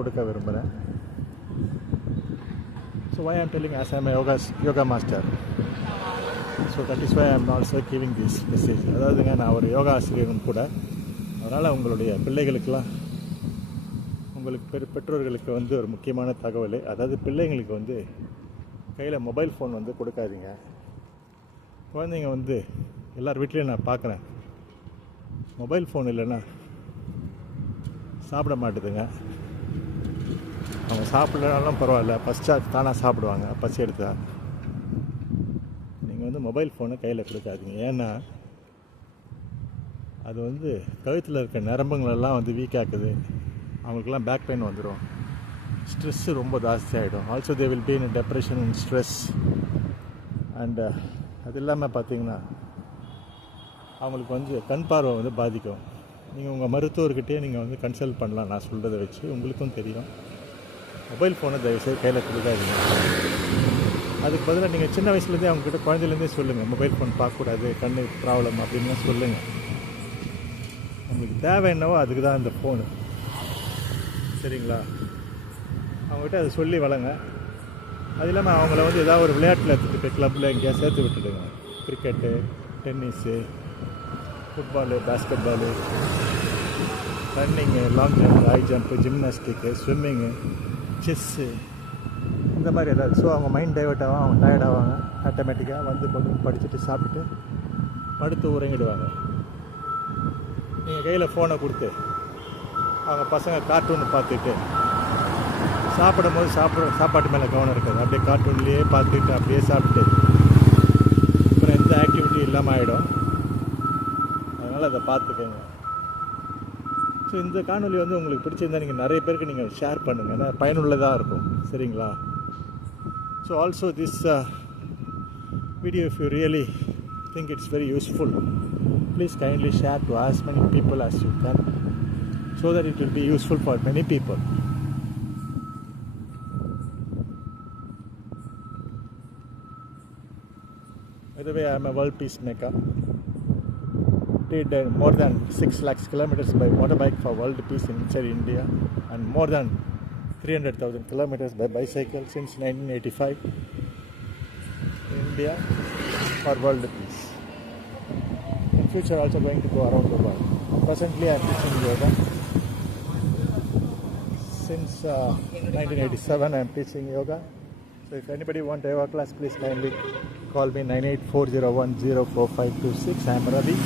கொடுக்க விரும்புகிறேன். So why I'm telling as I'm a yoga master. So that is why I'm also giving this message. அதாவதுங்க, நான் ஒரு யோகா ஆசிரியரும் கூட. அதனால் உங்களுடைய பிள்ளைகளுக்கெல்லாம், உங்களுக்கு பெற்றோர்களுக்கு வந்து ஒரு முக்கியமான தகவல், அதாவது பிள்ளைங்களுக்கு வந்து கையில் மொபைல் ஃபோன் வந்து கொடுக்காதீங்க. குழந்தைங்க வந்து எல்லார் வீட்லேயும் நான் பார்க்குறேன், மொபைல் ஃபோன் இல்லைன்னா சாப்பிட மாட்டுதுங்க. அவங்க சாப்பிட்லனாலும் பரவாயில்ல, பசிச்சா தானாக சாப்பிடுவாங்க, பசி எடுத்தா. நீங்கள் வந்து மொபைல் ஃபோனை கையில் கொடுக்காதீங்க. ஏன்னா அது வந்து கழுத்தில் இருக்க நரம்புங்களெல்லாம் வந்து வீக் ஆக்குது. அவங்களுக்கெல்லாம் பேக் பெயின் வந்துடும், ஸ்ட்ரெஸ்ஸு ரொம்ப ஜாஸ்தியாகிடும். Also they will be in depression and stress. And அது இல்லாமல் பார்த்தீங்கன்னா அவங்களுக்கு வந்து கண் பார்வை வந்து பாதிக்கும். நீங்கள் உங்கள் மருத்துவர்கிட்டே நீங்கள் வந்து கன்சல்ட் பண்ணலாம். நான் சொல்கிறத வச்சு உங்களுக்கும் தெரியும். மொபைல் ஃபோனை தயவுசெய்து கையில் கொடுக்காதீங்க. அதுக்கு பதிலாக நீங்கள் சின்ன வயசுலேருந்தே அவங்கக்கிட்ட, குழந்தையிலேருந்தே சொல்லுங்கள், மொபைல் ஃபோன் பார்க்கக்கூடாது, கண்ணு ப்ராப்ளம் அப்படின்னு சொல்லுங்கள். உங்களுக்கு தேவை என்னவோ அதுக்கு தான் அந்த ஃபோனு, சரிங்களா? அவங்ககிட்ட அதை சொல்லி வளங்க. அது இல்லாமல் அவங்கள வந்து ஏதாவது ஒரு விளையாட்டில் எடுத்துகிட்டு போய் கிளப்பில் எங்கேயா சேர்த்து விட்டுடுங்க. Cricket, tennis, football, basketball, running, long jump, high jump, gymnastic, swimming, chess, இந்த மாதிரி ஏதாவது. ஸோ அவங்க மைண்ட் டைவர்ட் ஆகும், அவங்க டயர்ட் ஆவாங்க. ஆட்டோமேட்டிக்காக வந்து கொஞ்சம் படிச்சுட்டு சாப்பிட்டுட்டு படுத்து உறங்கிடுவாங்க. நீங்கள் கையில் ஃபோனை கொடுத்து அவங்க பசங்க கார்ட்டூன் பார்த்துட்டு சாப்பிடும் போது சாப்பாட்டு மேலே கவனம் இருக்காது. அப்படியே கார்ட்டூன்லேயே பார்த்துட்டு அப்படியே சாப்பிட்டு அப்புறம் எந்த ஆக்டிவிட்டி இல்லாமல் ஆகிடும். அதனால் அதை பார்த்துக்கோங்க. ஸோ இந்த காணொலி வந்து உங்களுக்கு பிடிச்சிருந்தால் நீங்கள் நிறைய பேருக்கு நீங்கள் ஷேர் பண்ணுங்கள், ஏன்னா பயனுள்ளதாக இருக்கும், சரிங்களா? So also this video, if you really think it's very useful, please kindly share to as many people as you can, so that it will be useful for many people. By the way, I am a world peacemaker. Did more than 6 lakhs kilometers by motorbike for world peace inside India, and more than 300,000 kilometers by bicycle since 1985 in India for world peace. In future also going to go around the world. Presently I am teaching yoga. Since 1987 I am teaching yoga. So if anybody want a yoga class, please kindly call me 9840104526. I am Ravi.